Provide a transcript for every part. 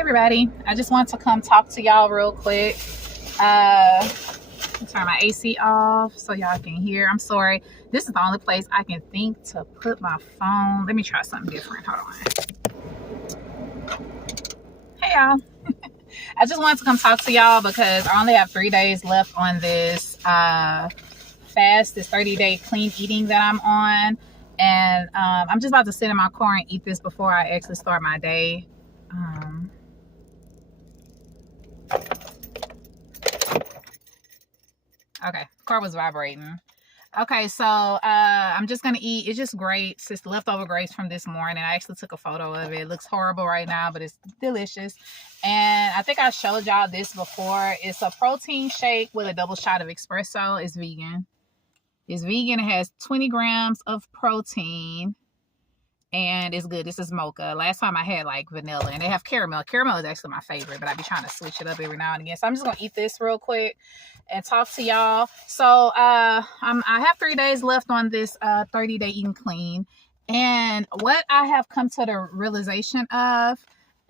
Everybody, I just want to come talk to y'all real quick. Turn my AC off so y'all can hear. I'm sorry, this is the only place I can think to put my phone. Let me try something different. Hold on. Hey y'all. I just wanted to come talk to y'all because I only have 3 days left on this fast, this 30-day clean eating that I'm on, and I'm just about to sit in my car and eat this before I actually start my day. Okay, car was vibrating. Okay, so I'm just gonna eat. It's just grapes. It's leftover grapes from this morning. I actually took a photo of it. It looks horrible right now, but it's delicious. And I think I showed y'all this before. It's a protein shake with a double shot of espresso. It's vegan. It's vegan. It has 20 grams of protein. And it's good. This is mocha. Last time I had like vanilla, and they have caramel. Caramel is actually my favorite, but I be trying to switch it up every now and again. So I'm just gonna eat this real quick and talk to y'all. So I have 3 days left on this 30-day eating clean, and what I have come to the realization of,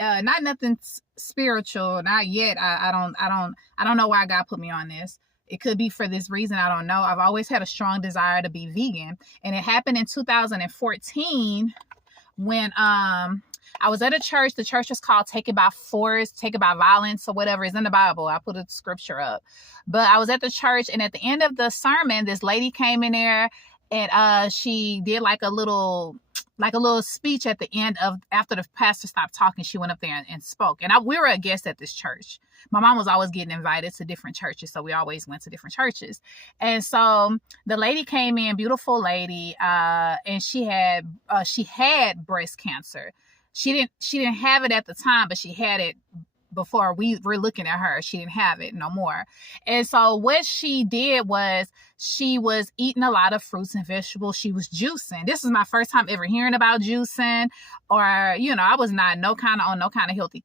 not nothing spiritual, not yet. I don't know why God put me on this. It could be for this reason. I don't know. I've always had a strong desire to be vegan, and it happened in 2014 when I was at a church. The church is called Take It By Force, Take It By Violence, or whatever is in the Bible. I put a scripture up. But I was at the church, and at the end of the sermon, this lady came in there, and she did like a little speech at the end of, after the pastor stopped talking. She went up there and spoke. And we were a guest at this church. My mom was always getting invited to different churches, so we always went to different churches. And so the lady came in, beautiful lady, and she had breast cancer. She didn't have it at the time, but she had it before we were looking at her. She didn't have it no more. And so what she did was she was eating a lot of fruits and vegetables. She was juicing. This is my first time ever hearing about juicing, or, I was not on no kind of healthy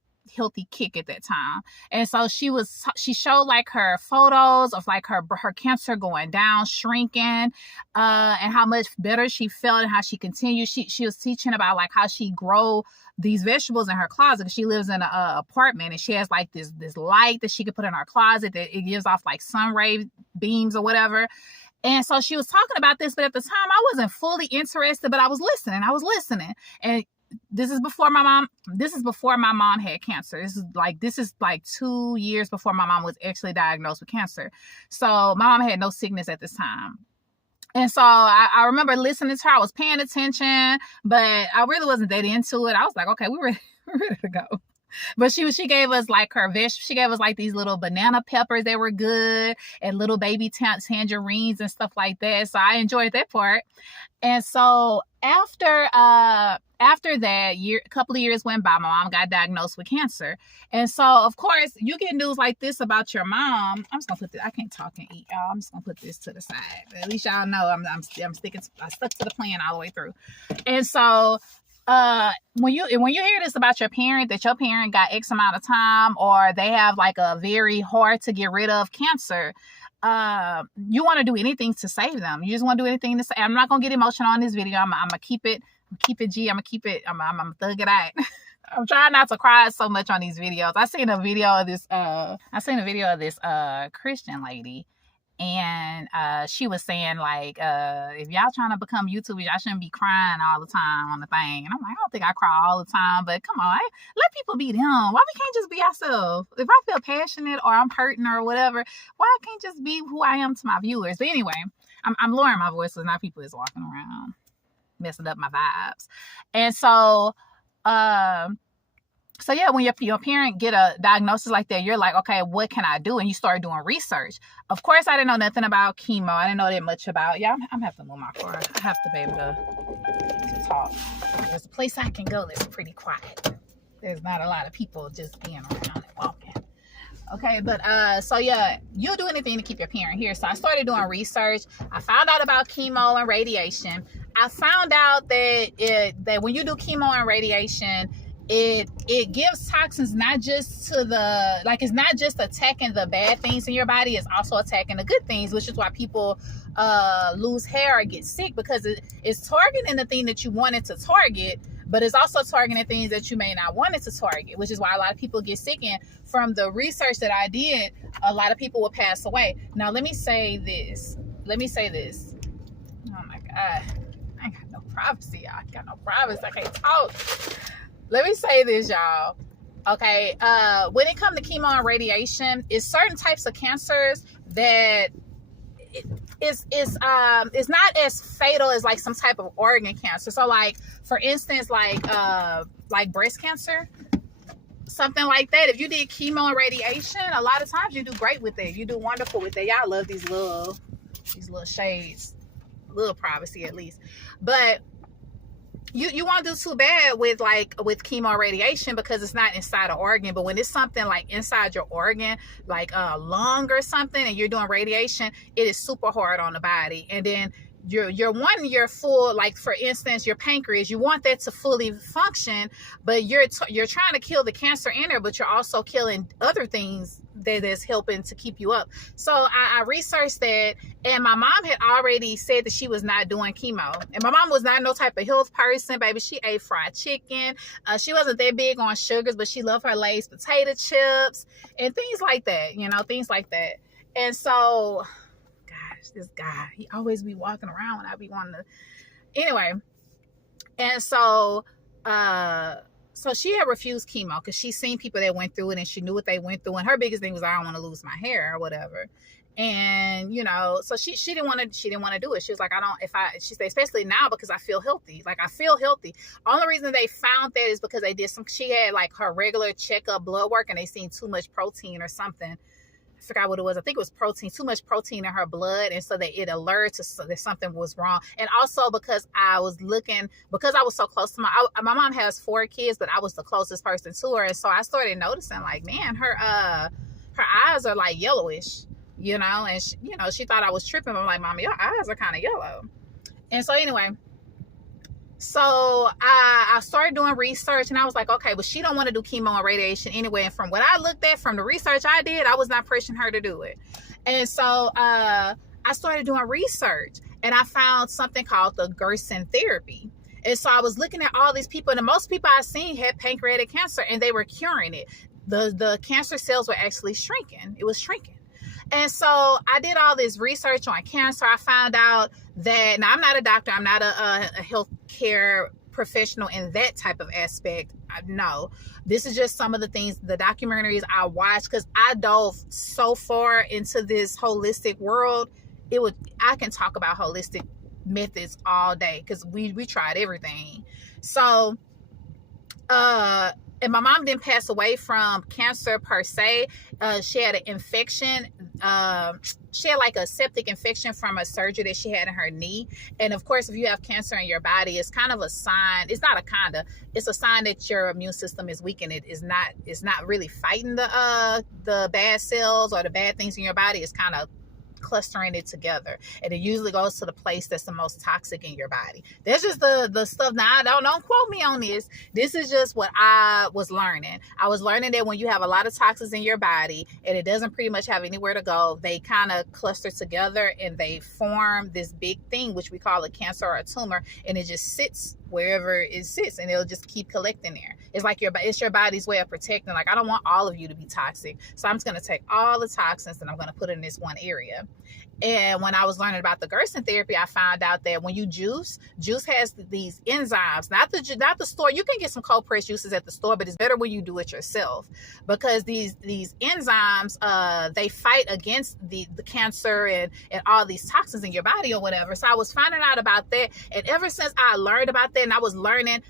kick at that time. And so she showed like her photos of like her cancer going down, shrinking, and how much better she felt and how she continued. She was teaching about like how she grow these vegetables in her closet. She lives in an apartment, and she has like this light that she could put in her closet that it gives off like sun ray beams or whatever. And so she was talking about this, but at the time I wasn't fully interested, but I was listening. And this is before my mom had cancer. This is like 2 years before my mom was actually diagnosed with cancer. So my mom had no sickness at this time. And so I remember listening to her. I was paying attention, but I really wasn't that into it. I was like, okay, we're ready to go. But she gave us like she gave us like these little banana peppers that were good, and little baby tangerines and stuff like that. So I enjoyed that part. And so after that, a couple of years went by, my mom got diagnosed with cancer. And so, of course, you get news like this about your mom. I'm just gonna put this. I can't talk and eat, y'all. I'm just gonna put this to the side. At least y'all know I stuck to the plan all the way through. And so, when you hear this about your parent, that your parent got X amount of time, or they have like a very hard to get rid of cancer, you want to do anything to save them. You just want to do anything to say. I'm not gonna get emotional on this video. I'm gonna keep it G. I'm gonna thug it out. I'm trying not to cry so much on these videos. I seen a video of this Christian lady, and she was saying like, if y'all trying to become YouTubers, y'all shouldn't be crying all the time on the thing. And I'm like, I don't think I cry all the time, but come on, let people be them. Why we can't just be ourselves? If I feel passionate or I'm hurting or whatever, why I can't just be who I am to my viewers? But anyway, I'm lowering my voice because now people is walking around messing up my vibes. And so yeah, when your parent get a diagnosis like that, you're like, okay, what can I do? And you start doing research. Of course, I didn't know nothing about chemo. I didn't know that much about. Yeah, I'm have to move my car. I have to be able to talk. There's a place I can go that's pretty quiet. There's not a lot of people just being around and walking. Okay, but so yeah, you'll do anything to keep your parent here. So I started doing research. I found out about chemo and radiation. I found out that when you do chemo and radiation, it gives toxins not just to it's not just attacking the bad things in your body, it's also attacking the good things, which is why people lose hair or get sick, because it's targeting the thing that you wanted to target, but it's also targeting things that you may not want it to target, which is why a lot of people get sick. And from the research that I did, a lot of people will pass away. Now, let me say this. Oh my God. I ain't got no privacy, y'all. I got no privacy. I can't talk. Let me say this, y'all. Okay. When it comes to chemo and radiation, it's certain types of cancers that it's not as fatal as like some type of organ cancer. So like, for instance, like breast cancer, something like that. If you did chemo and radiation, a lot of times you do great with it. You do wonderful with it. Y'all love these little shades, little privacy at least. But you won't do too bad with chemo or radiation because it's not inside an organ. But when it's something like inside your organ, like a lung or something, and you're doing radiation, it is super hard on the body. And then you're wanting your full, like for instance, your pancreas, you want that to fully function, but you're trying to kill the cancer in there, but you're also killing other things that is helping to keep you up. So I researched that, and my mom had already said that she was not doing chemo. And my mom was not no type of health person, baby. She ate fried chicken. She wasn't that big on sugars, but she loved her Lay's potato chips and things like that, things like that. And so, this guy, he always be walking around when I be wanting to, anyway. And so she had refused chemo because she's seen people that went through it and she knew what they went through. And her biggest thing was, I don't want to lose my hair or whatever. And so she didn't want to do it. She was like, she said, especially now because I feel healthy. Like I feel healthy. Only reason they found that is because they did she had like her regular checkup blood work and they seen too much protein or something. I forgot what it was. I think it was protein, too much protein in her blood. And so that it alerted that something was wrong. And also because I was so close to my mom has 4 kids, but I was the closest person to her. And so I started noticing like, man, her eyes are like yellowish, and she thought I was tripping. I'm like, Mama, your eyes are kind of yellow. And so anyway, so I started doing research and I was like, okay, but she don't want to do chemo and radiation anyway. And from what I looked at, from the research I did, I was not pushing her to do it. And so I started doing research and I found something called the Gerson therapy. And so I was looking at all these people, and the most people I seen had pancreatic cancer and they were curing it. The cancer cells were actually shrinking. It was shrinking. And so I did all this research on cancer. I found out that, now I'm not a doctor, I'm not a healthcare professional in that type of aspect. No, this is just some of the things, the documentaries I watched, because I dove so far into this holistic world. I can talk about holistic methods all day because we tried everything. So, and my mom didn't pass away from cancer per se. She had an infection. She had like a septic infection from a surgery that she had in her knee. And of course, if you have cancer in your body, it's kind of a sign. It's not it's a sign that your immune system is weakened. It's not really fighting the bad cells or the bad things in your body. It's kind of clustering it together, and it usually goes to the place that's the most toxic in your body. That's just the stuff. Now, don't quote me on this. This is just what I was learning. I was learning that when you have a lot of toxins in your body and it doesn't pretty much have anywhere to go, they kind of cluster together and they form this big thing, which we call a cancer or a tumor, and it just sits wherever it sits and it'll just keep collecting there. It's like it's your body's way of protecting. Like, I don't want all of you to be toxic, so I'm just going to take all the toxins and I'm going to put it in this one area. And when I was learning about the Gerson therapy, I found out that when you juice has these enzymes, not the store. You can get some cold pressed juices at the store, but it's better when you do it yourself, because these enzymes, they fight against the cancer and all these toxins in your body or whatever. So I was finding out about that. And ever since I learned about that, and I was learning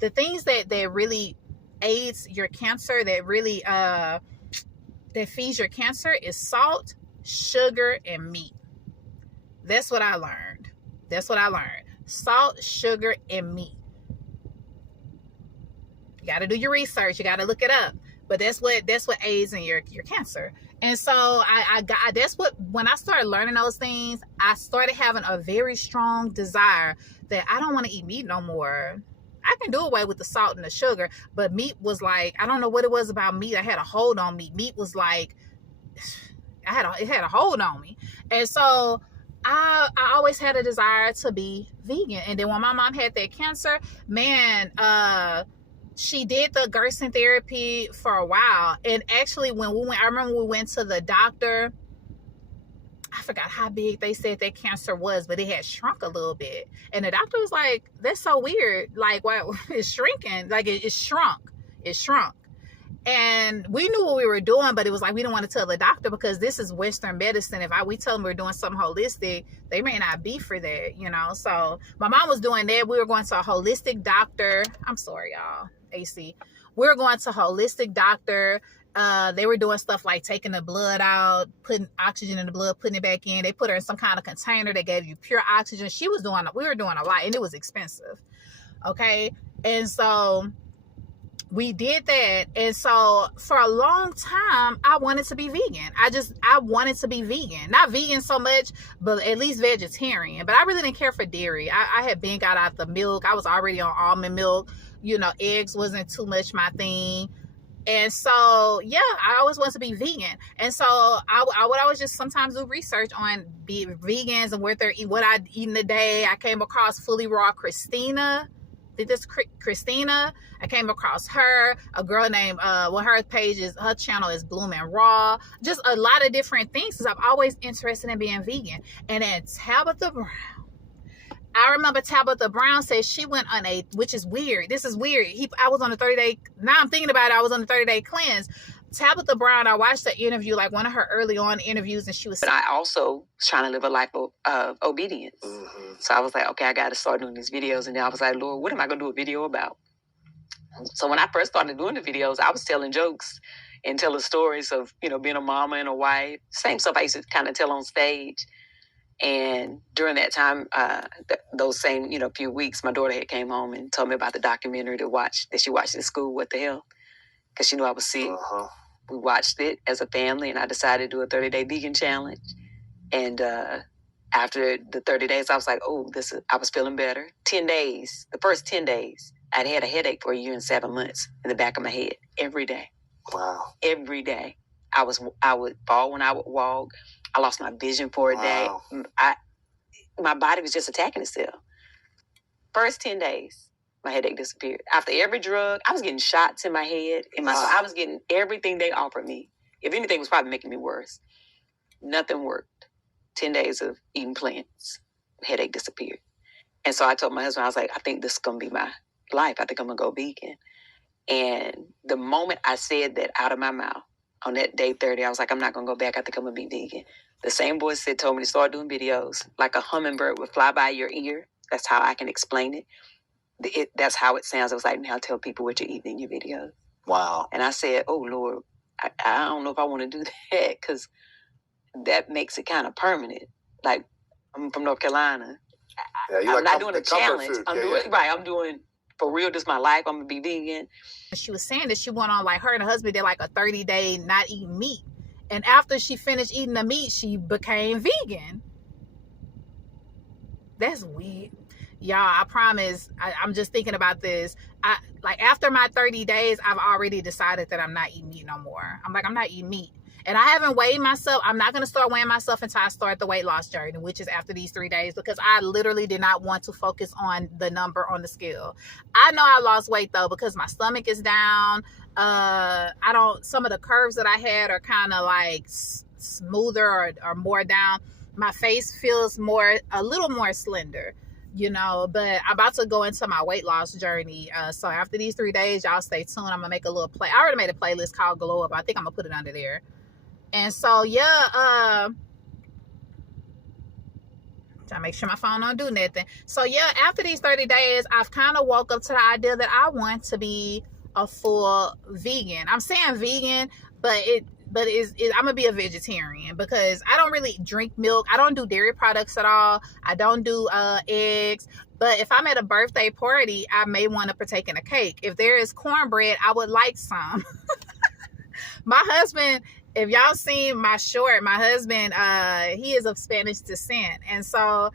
the things that really aids your cancer, that really that feeds your cancer, is salt, sugar, and meat. That's what I learned. Salt, sugar, and meat. You got to do your research. You got to look it up. But that's what aids in your cancer. And so when I started learning those things, I started having a very strong desire that I don't want to eat meat no more. I can do away with the salt and the sugar, but meat was like, I don't know what it was about meat. I had a hold on meat. Meat was like, it had a hold on me. And so I always had a desire to be vegan. And then when my mom had that cancer, man, she did the Gerson therapy for a while. And actually when we went, I remember we went to the doctor. I forgot how big they said that cancer was, but it had shrunk a little bit. And the doctor was like, that's so weird. Like, well, it's shrinking. Like, it shrunk. It shrunk. And we knew what we were doing, but it was like, we didn't want to tell the doctor because this is Western medicine. If we tell them we're doing something holistic, they may not be for that, you know? So my mom was doing that. We were going to a holistic doctor. I'm sorry, y'all. AC. We were going to a holistic doctor. They were doing stuff like taking the blood out, putting oxygen in the blood, putting it back in. They put her in some kind of container that gave you pure oxygen. We were doing a lot, and it was expensive. Okay. And so we did that. And so for a long time, I wanted to be vegan. I wanted to be vegan, not vegan so much, but at least vegetarian. But I really didn't care for dairy. I had been got out the milk. I was already on almond milk. You know, eggs wasn't too much my thing. And so, yeah, I always wanted to be vegan. And so I would always just sometimes do research on vegans and what I'd eaten a day. I came across Fully Raw Christina. Christina. I came across her, a girl named, her channel is Blooming Raw. Just a lot of different things because I'm always interested in being vegan. And then Tabitha Brown. I remember Tabitha Brown said she went on which is weird. This is weird. I was on a 30-day, now I'm thinking about it, I was on a 30-day cleanse. Tabitha Brown, I watched the interview, like one of her early on interviews, and she was... But I also was trying to live a life of obedience. Mm-hmm. So I was like, okay, I got to start doing these videos. And then I was like, Lord, what am I going to do a video about? So when I first started doing the videos, I was telling jokes and telling stories of, you know, being a mama and a wife. Same stuff I used to kind of tell on stage. And during that time, those same, you know, few weeks, my daughter had came home and told me about the documentary that she watched at school, What the Hell? Because she knew I was sick. Uh-huh. We watched it as a family, and I decided to do a 30-day vegan challenge. And after the 30 days, I was like, I was feeling better. 10 days, the first 10 days, I'd had a headache for 1 year and 7 months in the back of my head every day. Wow. Every day. I would fall when I would walk. I lost my vision for a day. My body was just attacking itself. First 10 days, my headache disappeared. After every drug, I was getting shots in my head. I was getting everything they offered me. If anything, it was probably making me worse. Nothing worked. 10 days of eating plants, headache disappeared. And so I told my husband, I was like, I think this is going to be my life. I think I'm going to go vegan. And the moment I said that out of my mouth, on that day 30, I was like, I'm not going to go back. I think I'm going to be vegan. The same voice told me to start doing videos. Like a hummingbird would fly by your ear. That's how I can explain it. That's how it sounds. I was like, now tell people what you're eating in your videos. Wow. And I said, oh, Lord, I don't know if I want to do that because that makes it kind of permanent. Like, I'm from North Carolina. I'm not doing a challenge. I'm doing for real, this is my life. I'm going to be vegan. She was saying that she went on, like, her and her husband did like a 30-day not eating meat. And after she finished eating the meat, she became vegan. That's weird. Y'all, I promise, I'm just thinking about this. After my 30 days, I've already decided that I'm not eating meat no more. I'm not eating meat. And I haven't weighed myself. I'm not going to start weighing myself until I start the weight loss journey, which is after these 3 days, because I literally did not want to focus on the number on the scale. I know I lost weight though, because my stomach is down. Some of the curves that I had are kind of like smoother or more down. My face feels a little more slender, you know, but I'm about to go into my weight loss journey. So after these 3 days, y'all stay tuned. I'm gonna make a little I already made a playlist called Glow Up. I think I'm gonna put it under there. And so, yeah, trying to make sure my phone don't do nothing. So, yeah, after these 30 days, I've kind of woke up to the idea that I want to be a full vegan. I'm saying vegan, but I'm gonna be a vegetarian because I don't really drink milk. I don't do dairy products at all. I don't do eggs. But if I'm at a birthday party, I may want to partake in a cake. If there is cornbread, I would like some. My husband, if y'all seen my short, my husband, he is of Spanish descent. And so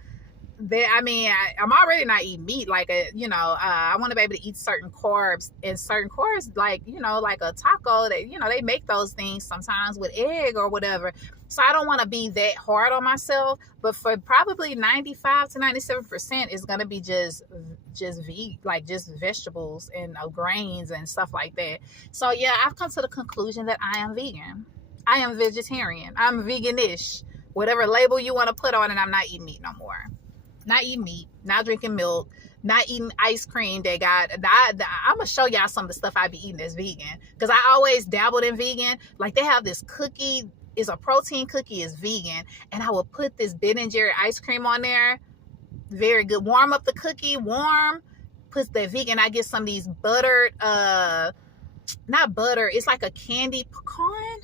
I'm already not eating meat. Like, I want to be able to eat certain carbs, and certain carbs, like, like a taco, that, they make those things sometimes with egg or whatever. So I don't want to be that hard on myself, but for probably 95 to 97% is going to be just vegan, like just vegetables and grains and stuff like that. So yeah, I've come to the conclusion that I am vegan. I am vegetarian. I'm veganish. Whatever label you want to put on it, I'm not eating meat no more. Not eating meat, not drinking milk, not eating ice cream that I'm going to show y'all some of the stuff I be eating that's vegan. Because I always dabbled in vegan. Like, they have this cookie, it's a protein cookie, is vegan. And I will put this Ben & Jerry ice cream on there. Very good. Warm up the cookie, warm. Put that vegan. I get some of these buttered, not butter, it's like a candy pecan.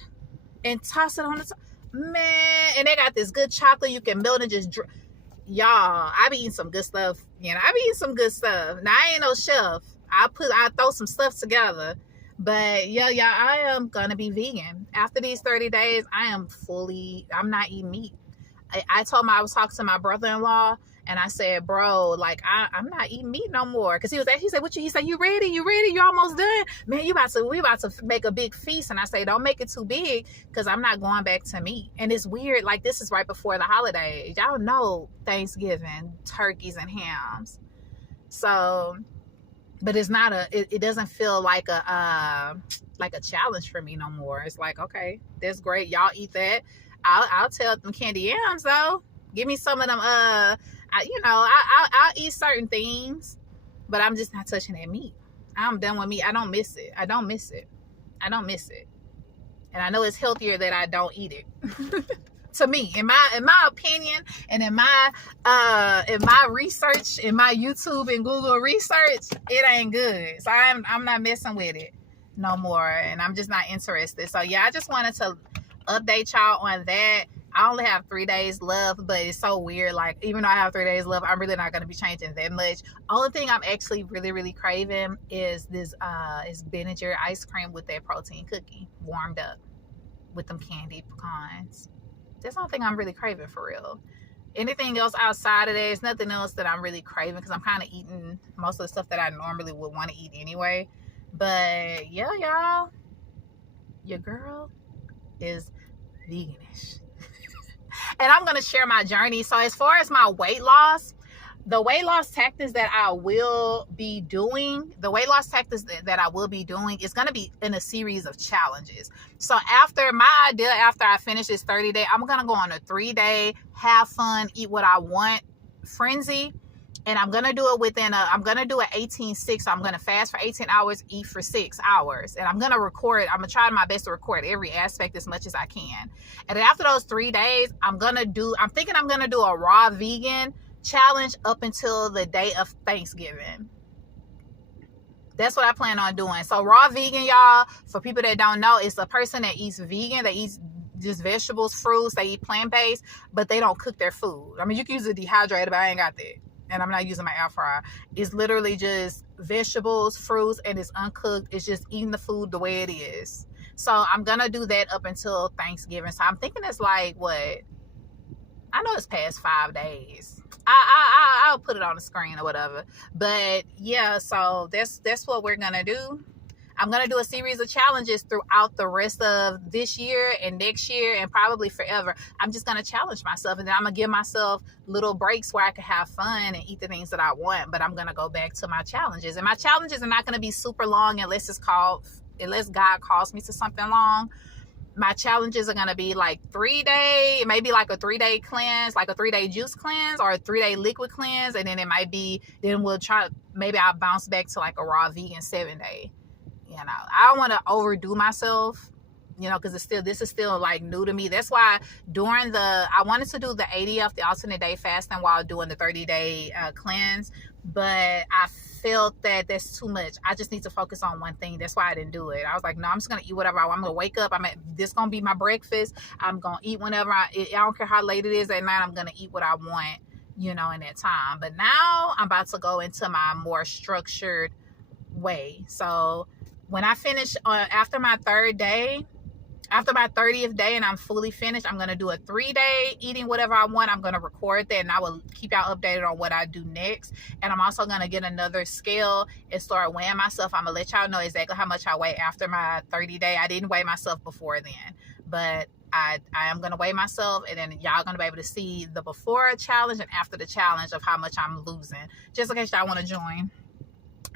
And toss it on the top. Man, and they got this good chocolate you can melt and just drink. Y'all, I be eating some good stuff. I be eating some good stuff. Now, I ain't no chef. I throw some stuff together. But yeah, I am gonna be vegan. After these 30 days, I'm not eating meat. I was talking to my brother-in-law, and I said, bro, like, I'm not eating meat no more. Because he said, he said, you ready? You almost done? Man, we about to make a big feast. And I say, don't make it too big, because I'm not going back to meat. And it's weird, like, this is right before the holidays. Y'all know Thanksgiving, turkeys and hams. So, but it's not it doesn't feel like a challenge for me no more. It's like, okay, that's great. Y'all eat that. I'll tell them candy yams though. Give me some of them. I'll eat certain things, but I'm just not touching that meat. I'm done with meat. I don't miss it. And I know it's healthier that I don't eat it. To me, in my opinion, and in my research, in my YouTube and Google research, it ain't good. So I'm not messing with it no more, and I'm just not interested. So yeah, I just wanted to update y'all on that. I only have 3 days left, but it's so weird. Like, even though I have 3 days left, I'm really not going to be changing that much. Only thing I'm actually really, really craving is this is Ben & Jerry ice cream with that protein cookie warmed up with them candied pecans. That's the only thing I'm really craving, for real. Anything else outside of that, there's nothing else that I'm really craving, because I'm kind of eating most of the stuff that I normally would want to eat anyway. But yeah, y'all, your girl is veganish. And I'm going to share my journey. So as far as my weight loss, the weight loss tactics that I will be doing, is going to be in a series of challenges. So after I finish this 30-day, I'm going to go on a 3-day, have fun, eat what I want frenzy. And I'm going to do it I'm going to do an 18-6. So I'm going to fast for 18 hours, eat for 6 hours. And I'm going to record. I'm going to try my best to record every aspect as much as I can. And then after those 3 days, I'm thinking I'm going to do a raw vegan challenge up until the day of Thanksgiving. That's what I plan on doing. So raw vegan, y'all, for people that don't know, it's a person that eats vegan. They eat just vegetables, fruits. They eat plant-based, but they don't cook their food. I mean, you can use it dehydrated, but I ain't got that. And I'm not using my air fryer. It's literally just vegetables, fruits, and it's uncooked. It's just eating the food the way it is. So I'm going to do that up until Thanksgiving. So I'm thinking it's like, what? I know it's past 5 days. I'll put it on the screen or whatever. But yeah, so that's what we're going to do. I'm going to do a series of challenges throughout the rest of this year and next year and probably forever. I'm just going to challenge myself, and then I'm going to give myself little breaks where I can have fun and eat the things that I want. But I'm going to go back to my challenges, and my challenges are not going to be super long unless God calls me to something long. My challenges are going to be like 3-day, maybe like a 3-day cleanse, like a 3-day juice cleanse or a 3-day liquid cleanse. And then maybe I'll bounce back to like a raw vegan 7-day. I don't want to overdo myself, because this is still like new to me. That's why I wanted to do the 80th, the alternate day fasting, while doing the 30-day cleanse, but I felt that that's too much. I just need to focus on one thing. That's why I didn't do it. I was like, no, I'm just going to eat whatever I want. I'm going to wake up. This going to be my breakfast. I'm going to eat whenever I don't care how late it is at night. I'm going to eat what I want, in that time. But now I'm about to go into my more structured way. So when I finish after my 3rd day, after my 30th day and I'm fully finished, I'm going to do a 3-day eating whatever I want. I'm going to record that and I will keep y'all updated on what I do next. And I'm also going to get another scale and start weighing myself. I'm going to let y'all know exactly how much I weigh after my 30 day. I didn't weigh myself before then, but I am going to weigh myself, and then y'all going to be able to see the before challenge and after the challenge of how much I'm losing, just in case y'all want to join.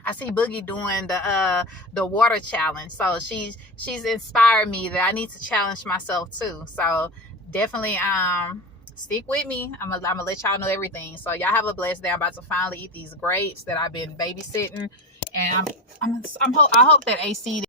I see Boogie doing the water challenge, so she's inspired me that I need to challenge myself too. So definitely stick with me. I'm gonna let y'all know everything. So y'all have a blessed day. I'm about to finally eat these grapes that I've been babysitting, and I hope that AC